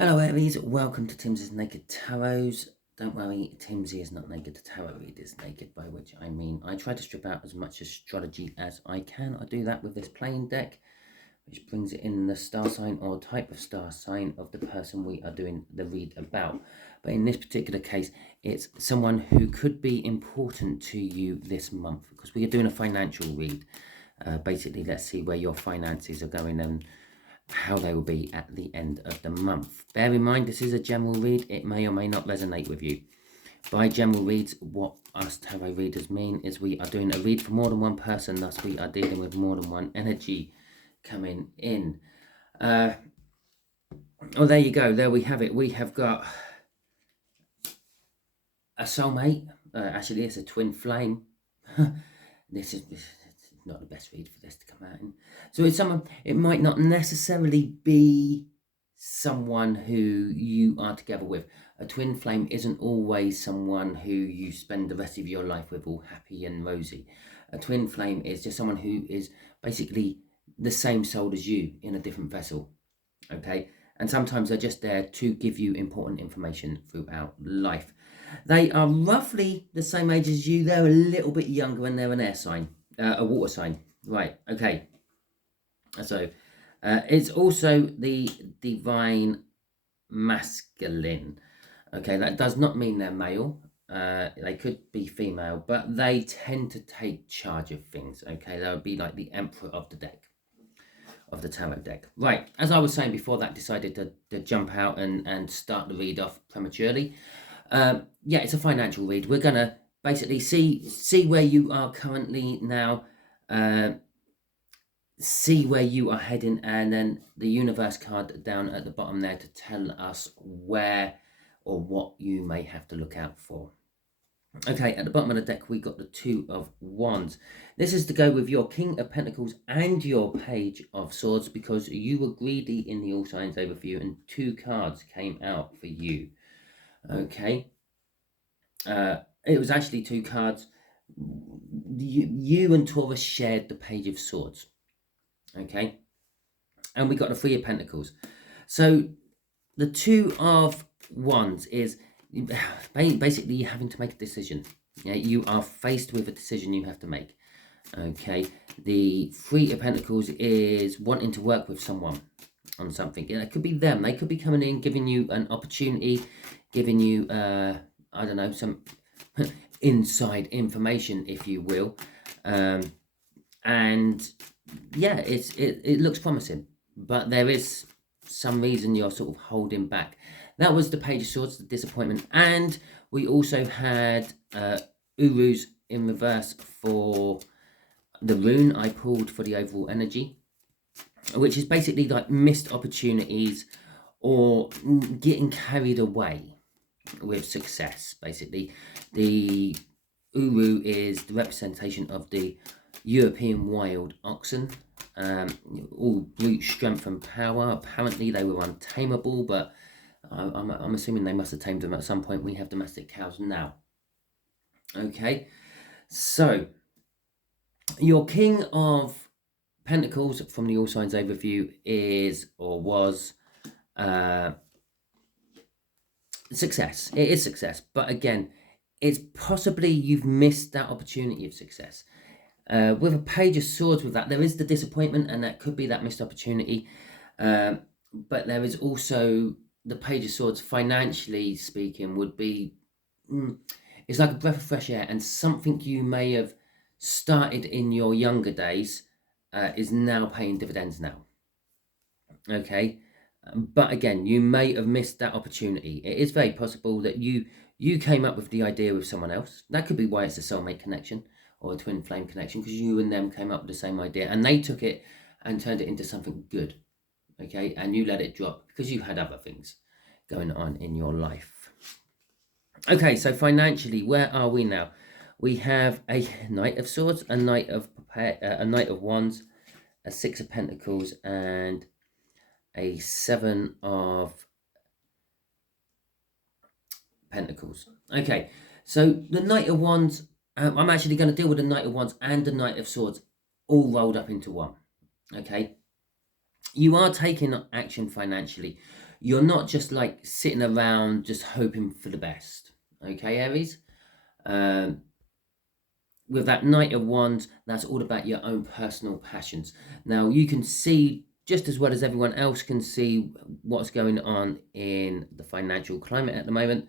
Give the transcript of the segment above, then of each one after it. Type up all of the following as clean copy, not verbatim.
Hello Aries, welcome to Timsy's Naked Tarots. Don't worry, Timsy is not naked, the tarot read is naked, by which I mean I try to strip out as much astrology as I can. I do that with this plain deck, which brings it in the star sign or type of star sign of the person we are doing the read about. But in this particular case, it's someone who could be important to you this month, because we are doing a financial read. Basically, let's see where your finances are going and how they will be at the end of the month. Bear in mind, this is a general read. It may or may not resonate with you. By general reads, what us tarot readers mean is we are doing a read for more than one person, thus we are dealing with more than one energy coming in. Oh, there you go. There we have it. We have got a soulmate. Actually, it's a twin flame. This is not the best read for this to come out in. So it's someone, it might not necessarily be someone who you are together with. A twin flame isn't always someone who you spend the rest of your life with, all happy and rosy. A twin flame is just someone who is basically the same soul as you in a different vessel. Okay, and sometimes they're just there to give you important information throughout life. They are roughly the same age as you. They're a little bit younger and they're an air sign, a water sign. Right, okay. So it's also the divine masculine. Okay, that does not mean they're male. They could be female, but they tend to take charge of things. Okay, they would be like the emperor of the deck, of the tarot deck. Right, as I was saying before, that decided to jump out and start the read off prematurely. Yeah, it's a financial read. We're gonna basically see where you are currently now, see where you are heading, and then the universe card down at the bottom there to tell us where or what you may have to look out for. Okay, at the bottom of the deck we got the Two of Wands. This is to go with your King of Pentacles and your Page of Swords, because you were greedy in the All Signs overview and two cards came out for you. Okay, it was actually two cards. You and Taurus shared the Page of Swords. Okay, and we got the Three of Pentacles. So the Two of Wands is basically you're having to make a decision. Yeah, you are faced with a decision you have to make. Okay, the Three of Pentacles is wanting to work with someone on something. Yeah, it could be them. They could be coming in, giving you an opportunity, giving you I don't know, some inside information, if you will. And yeah, it looks promising, but there is some reason you're sort of holding back. That was the Page of Swords, the disappointment. And we also had Urus in reverse for the rune I pulled for the overall energy, which is basically like missed opportunities or getting carried away with success. Basically, the Uru is the representation of the European wild oxen, all brute strength and power. Apparently they were untamable, but I'm assuming they must have tamed them at some point. We have domestic cows now. Okay, so your King of Pentacles from the All Signs overview is, or was, success. It is success, but again, it's possibly you've missed that opportunity of success. With a Page of Swords, with that, there is the disappointment, and that could be that missed opportunity. But there is also the Page of Swords, financially speaking, would be, it's like a breath of fresh air, and something you may have started in your younger days is now paying dividends now. Okay, but again, you may have missed that opportunity. It is very possible that you came up with the idea with someone else. That could be why it's a soulmate connection or a twin flame connection, because you and them came up with the same idea and they took it and turned it into something good. Okay, and you let it drop because you had other things going on in your life. Okay, so financially, where are we now? We have a Knight of Swords, a Knight of Wands, a Six of Pentacles, and a Seven of Pentacles. Okay, so the Knight of Wands, I'm actually going to deal with the Knight of Wands and the Knight of Swords all rolled up into one. Okay, you are taking action financially. you're not just like sitting around just hoping for the best. Okay, Aries? With that Knight of Wands, that's all about your own personal passions. Now, you can see just as well as everyone else can see what's going on in the financial climate at the moment,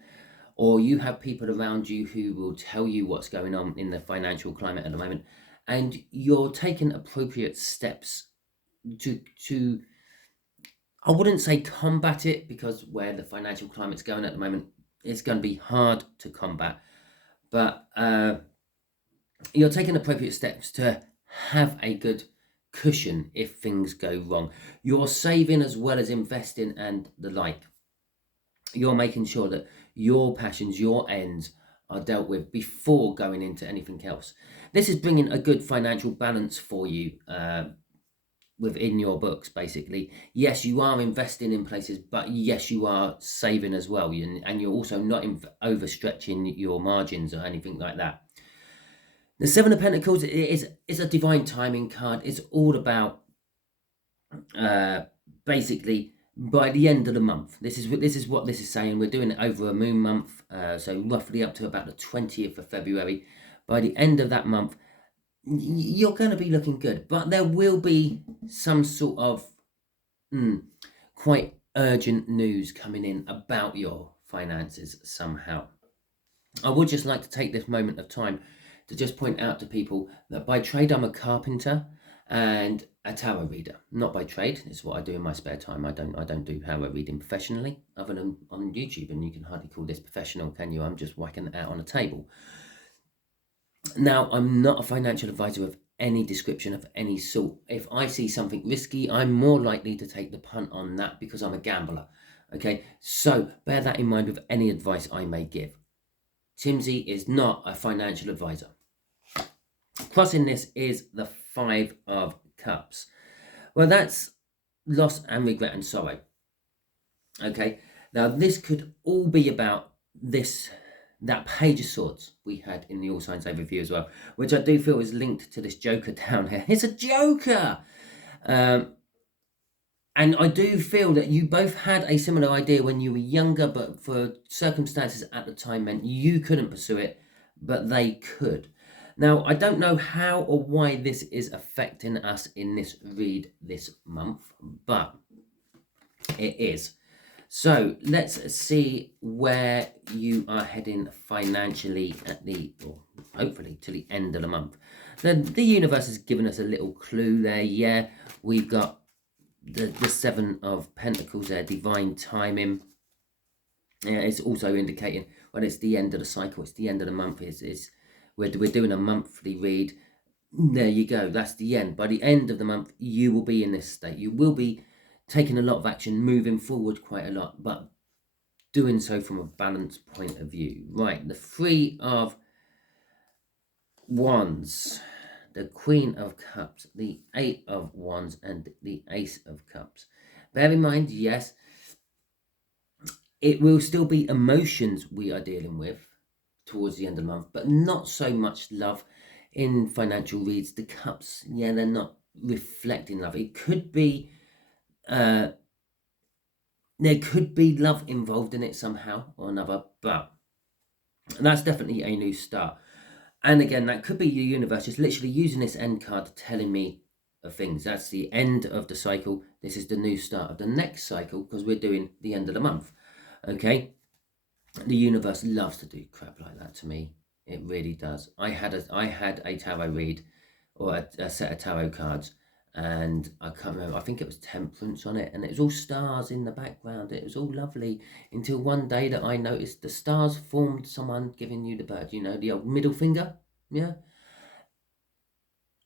or you have people around you who will tell you what's going on in the financial climate at the moment, and you're taking appropriate steps to I wouldn't say combat it, because where the financial climate's going at the moment, it's going to be hard to combat, but you're taking appropriate steps to have a good cushion if things go wrong. You're saving as well as investing and the like. You're making sure that your passions, your ends are dealt with before going into anything else. This is bringing a good financial balance for you within your books, basically. Yes, you are investing in places, but yes, you are saving as well. And you're also not overstretching your margins or anything like that. The Seven of Pentacles is a divine timing card. It's all about basically by the end of the month. This is what this is saying. We're doing it over a moon month, so roughly up to about the 20th of February. By the end of that month, you're going to be looking good, but there will be some sort of quite urgent news coming in about your finances somehow. I would just like to take this moment of time to just point out to people that by trade I'm a carpenter and a tarot reader. Not by trade, it's what I do in my spare time. I don't do tarot reading professionally, other than on YouTube, and you can hardly call this professional, can you? I'm just whacking it out on a table. Now, I'm not a financial advisor of any description of any sort. If I see something risky, I'm more likely to take the punt on that because I'm a gambler. Okay, so bear that in mind with any advice I may give. Timsy is not a financial advisor. Crossing this is the Five of Cups. Well, that's loss and regret and sorrow. Okay, now this could all be about that Page of Swords we had in the All Signs overview as well, which I do feel is linked to this Joker down here. It's a Joker! And I do feel that you both had a similar idea when you were younger, but for circumstances at the time meant you couldn't pursue it, but they could. Now, I don't know how or why this is affecting us in this read this month, but it is. So let's see where you are heading financially at or hopefully to the end of the month. The universe has given us a little clue there. Yeah, we've got the Seven of Pentacles there, divine timing. Yeah, it's also indicating when it's the end of the cycle, it's the end of the month. We're doing a monthly read. There you go, that's the end. By the end of the month, you will be in this state. You will be taking a lot of action, moving forward quite a lot, but doing so from a balanced point of view. Right, the Three of Wands, the Queen of Cups, the Eight of Wands, and the Ace of Cups. Bear in mind, yes, it will still be emotions we are dealing with towards the end of the month, but not so much love. In financial reads, the cups, yeah, they're not reflecting love. It could be there could be love involved in it somehow or another, but that's definitely a new start. And again, that could be your universe just literally using this end card telling me of things. That's the end of the cycle. This is the new start of the next cycle because we're doing the end of the month. Okay, the universe loves to do crap like that to me. It really does. I had a tarot read, or a set of tarot cards, and I can't remember, I think it was Temperance on it, and it was all stars in the background. It was all lovely until one day that I noticed the stars formed someone giving you the bird, you know, the old middle finger, yeah?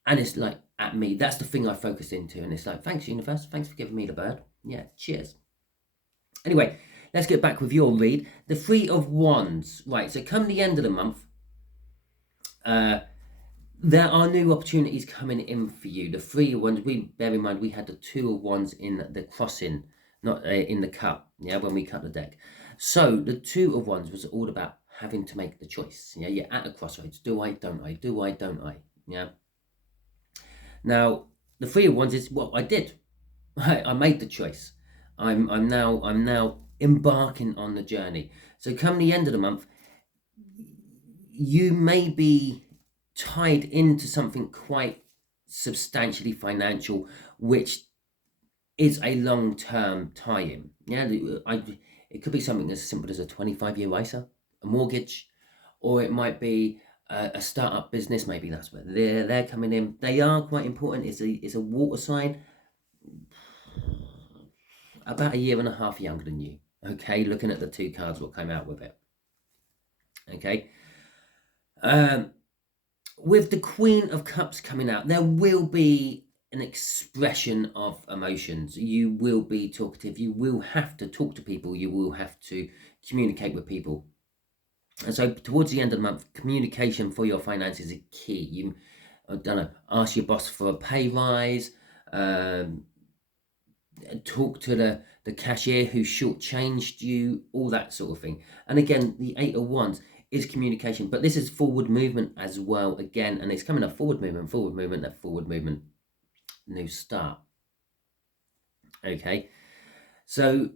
And it's like, at me, that's the thing I focused into, and it's like, thanks universe, thanks for giving me the bird. Yeah, cheers. Anyway, let's get back with your read. The Three of Wands. Right, so come the end of the month, there are new opportunities coming in for you. The Three of Wands, bear in mind, we had the Two of Wands in the crossing, not in the cut, yeah, when we cut the deck. So the Two of Wands was all about having to make the choice. Yeah, you're at a crossroads. Do I, don't I? Do I, don't I? Yeah. Now, the Three of Wands is what I did. I made the choice. I'm now embarking on the journey. So come the end of the month, you may be tied into something quite substantially financial, which is a long-term tie-in. Yeah, it could be something as simple as a 25-year ISA, a mortgage, or it might be a startup business. Maybe that's where they're coming in. They are quite important. It's a water sign, about a year and a half younger than you. Okay, looking at the two cards, what came out with it. Okay. With the Queen of Cups coming out, there will be an expression of emotions. You will be talkative. You will have to talk to people. You will have to communicate with people. And so towards the end of the month, communication for your finances is key. You, I don't know, ask your boss for a pay rise, talk to the cashier who shortchanged you, all that sort of thing. And again, the 8 of Wands is communication, but this is forward movement as well, again, and it's coming up forward movement, new start. Okay, so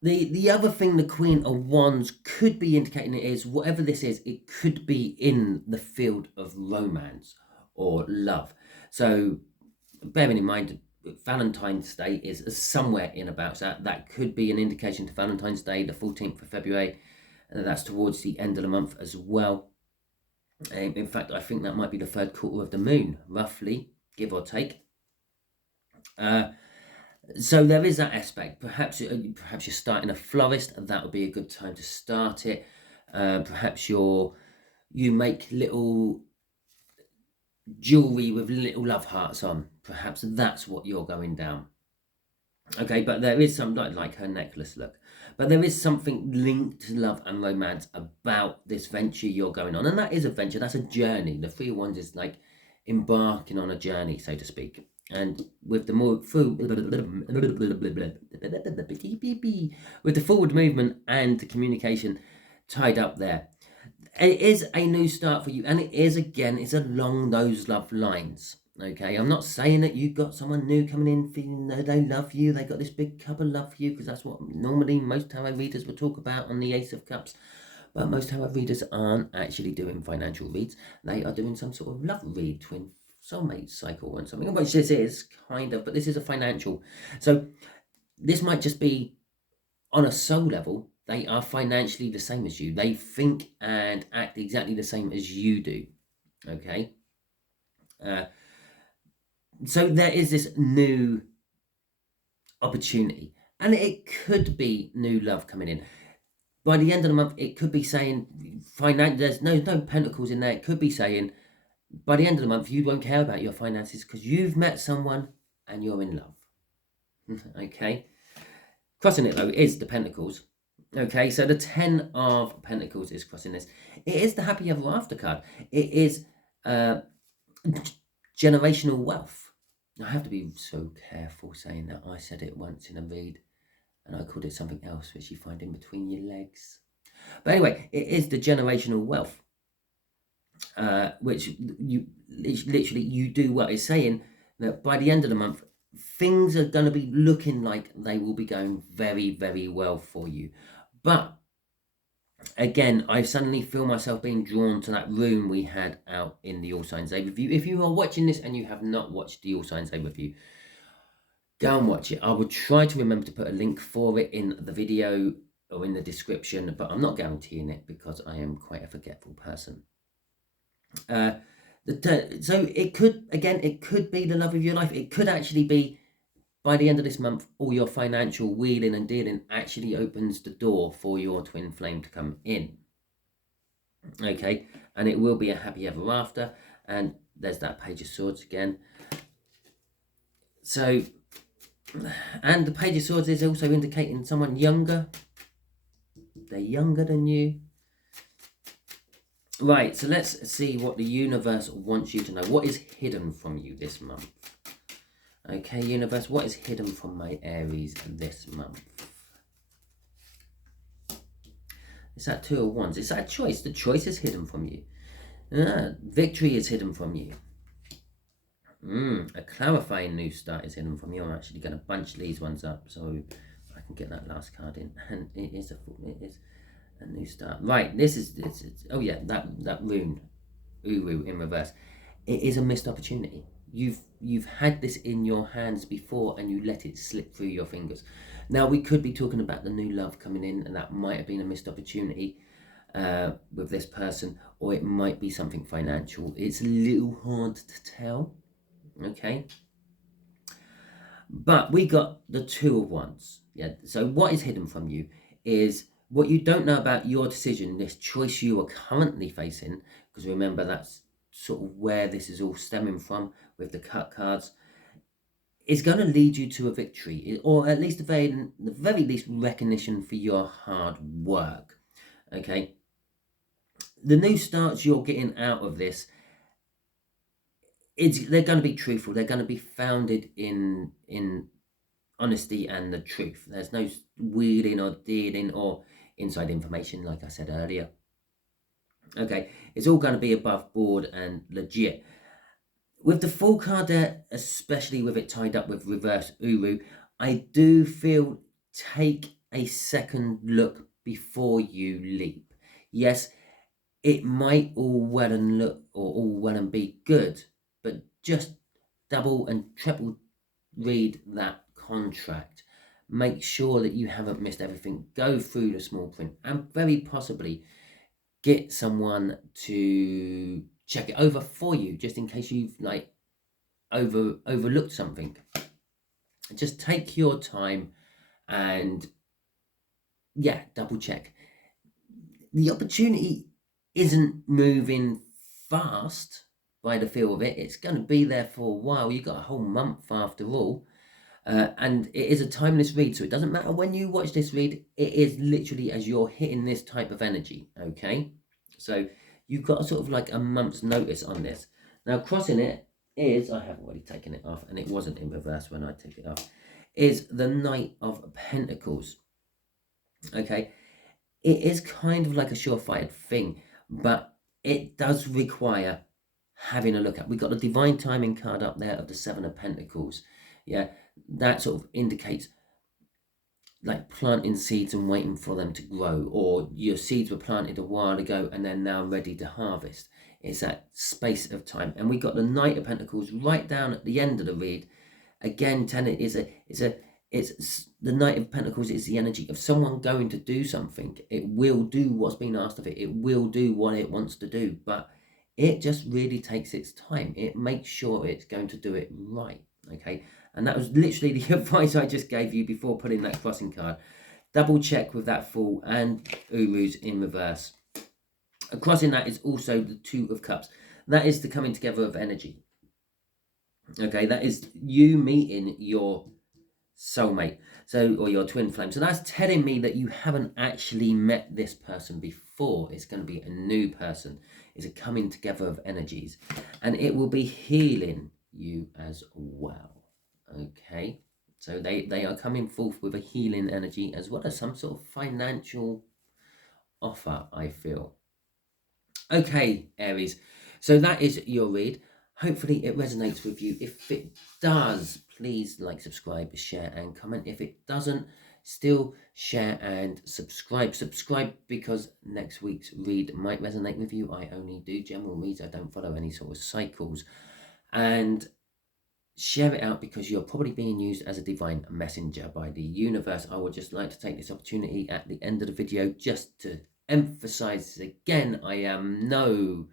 the other thing the Queen of Wands could be indicating is, whatever this is, it could be in the field of romance or love. So bearing in mind Valentine's Day is somewhere in about that. That could be an indication to Valentine's Day, the 14th of February. That's towards the end of the month as well. In fact, I think that might be the third quarter of the moon, roughly, give or take. So there is that aspect. Perhaps you're starting a florist, and that would be a good time to start it. Perhaps you make little jewelry with little love hearts on. Perhaps that's what you're going down. Okay, but there is some, like her necklace, look. But there is something linked to love and romance about this venture you're going on. And that is a venture, that's a journey. The 3 of Wands is like embarking on a journey, so to speak. And with the more with the forward movement and the communication tied up there, it is a new start for you. And it is, again, it's along those love lines. Okay, I'm not saying that you've got someone new coming in feeling that they love you, they got this big cup of love for you, because that's what normally most tarot readers will talk about on the Ace of Cups. But most tarot readers aren't actually doing financial reads. They are doing some sort of love read, twin soulmate cycle and something, which this is kind of, but this is a financial. So this might just be on a soul level. They are financially the same as you. They think and act exactly the same as you do. Okay. So there is this new opportunity, and it could be new love coming in. By the end of the month, it could be saying, there's no pentacles in there. It could be saying, by the end of the month, you won't care about your finances because you've met someone and you're in love. Okay. Crossing it, though, is the pentacles. Okay, so the 10 of Pentacles is crossing this. It is the happy ever after card. It is generational wealth. I have to be so careful saying that. I said it once in a read and I called it something else, which you find in between your legs. But anyway, it is the generational wealth, which you literally, you do well. It's saying that by the end of the month, things are going to be looking like they will be going very, very well for you. But again, I suddenly feel myself being drawn to that room we had out in the All Signs A review. If you are watching this and you have not watched the All Signs A review, go and watch it. I will try to remember to put a link for it in the video or in the description, but I'm not guaranteeing it because I am quite a forgetful person. So it could, again, it could be the love of your life. It could actually be, by the end of this month, all your financial wheeling and dealing actually opens the door for your twin flame to come in. Okay, and it will be a happy ever after. And there's that Page of Swords again. So, and the Page of Swords is also indicating someone younger. They're younger than you. Right, so let's see what the universe wants you to know. What is hidden from you this month? Okay, universe, what is hidden from my Aries this month? It's that 2 of Wands. It's that choice. The choice is hidden from you. Victory is hidden from you. A clarifying new start is hidden from you. I'm actually going to bunch these ones up so can get that last card in, and it is a new start. Right, this is oh yeah, that rune, Uru in reverse. It is a missed opportunity. You've had this in your hands before, and you let it slip through your fingers. Now we could be talking about the new love coming in, and that might have been a missed opportunity with this person, or it might be something financial. It's a little hard to tell. Okay. But we got the Two of Wands. Yeah. So what is hidden from you is what you don't know about your decision, this choice you are currently facing, because remember that's sort of where this is all stemming from with the cut cards, is going to lead you to a victory, or at least the very least recognition for your hard work. Okay. The new starts you're getting out of this, they're going to be truthful. They're going to be founded in honesty and the truth. There's no wheeling or dealing or inside information, like I said earlier. Okay, it's all going to be above board and legit. With the full card there, especially with it tied up with reverse Uru, I do feel take a second look before you leap. Yes, it might all well and be good, but just double and triple read that contract. Make sure that you haven't missed everything. Go through the small print and very possibly get someone to check it over for you, just in case you've like overlooked something. Just take your time and yeah, double check. The opportunity isn't moving fast by the feel of it. It's going to be there for a while. You got a whole month after all. And it is a timeless read, so it doesn't matter when you watch this read. It is literally as you're hitting this type of energy. Okay, so you've got sort of like a month's notice on this. Now crossing it is, I have already taken it off, and it wasn't in reverse when I took it off, is the Knight of Pentacles. Okay, it is kind of like a surefire thing, but it does require having a look at. We've got the Divine Timing card up there of the Seven of Pentacles. Yeah, that sort of indicates like planting seeds and waiting for them to grow, or your seeds were planted a while ago and they're now ready to harvest. It's that space of time. And we got the Knight of Pentacles right down at the end of the read. Again, it's the Knight of Pentacles is the energy of someone going to do something. It will do what's been asked of it. It will do what it wants to do, but it just really takes its time. It makes sure it's going to do it right. Okay, and that was literally the advice I just gave you before putting that crossing card. Double check with that Fool and Uru's in reverse. Crossing that is also the Two of Cups. That is the coming together of energy. Okay, that is you meeting your soulmate, or your twin flame. So that's telling me that you haven't actually met this person before. It's going to be a new person. It's a coming together of energies, and it will be healing you as well. Okay, so they are coming forth with a healing energy as well as some sort of financial offer, I feel. Okay, Aries, so that is your read. Hopefully it resonates with you. If it does, please like, subscribe, share and comment. If it doesn't, still share and subscribe. Subscribe because next week's read might resonate with you. I only do general reads. I don't follow any sort of cycles. And share it out because you're probably being used as a divine messenger by the universe. I would just like to take this opportunity at the end of the video just to emphasize again, I am no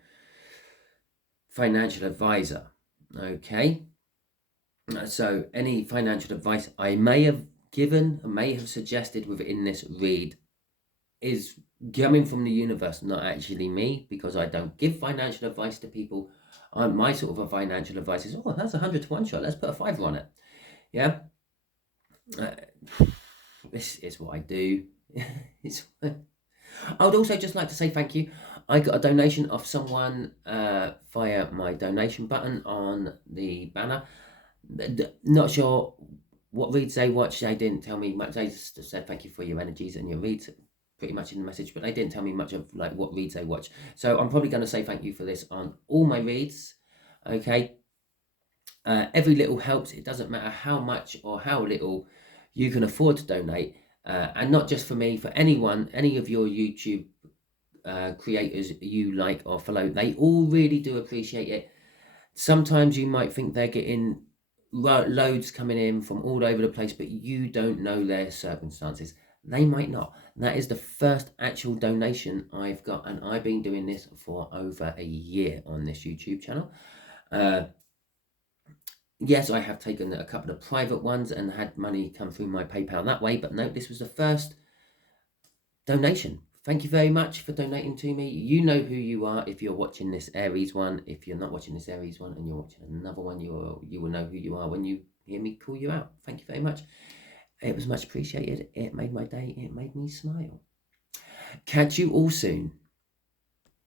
financial advisor. Okay, so any financial advice I may have given, may have suggested within this read is coming from the universe, not actually me, because I don't give financial advice to people. My sort of a financial advice is, oh, that's 100 to 1 shot, let's put a 5 on it. Yeah, this is what I do. I would also just like to say thank you. I got a donation off someone via my donation button on the banner. Not sure what reads they watched. They didn't tell me much. They just said thank you for your energies and your reads, pretty much in the message, but they didn't tell me much of like what reads they watch. So I'm probably going to say thank you for this on all my reads. Okay, every little helps. It doesn't matter how much or how little you can afford to donate. And not just for me, for anyone, any of your YouTube creators you like or follow, they all really do appreciate it. Sometimes you might think they're getting loads coming in from all over the place, but you don't know their circumstances. They might not. That is the first actual donation I've got, and I've been doing this for over a year on this YouTube channel. Yes, I have taken a couple of private ones and had money come through my PayPal that way, but no, this was the first donation. Thank you very much for donating to me. You know who you are if you're watching this Aries one. If you're not watching this Aries one and you're watching another one, you will know who you are when you hear me call you out. Thank you very much. It was much appreciated. It made my day. It made me smile. Catch you all soon.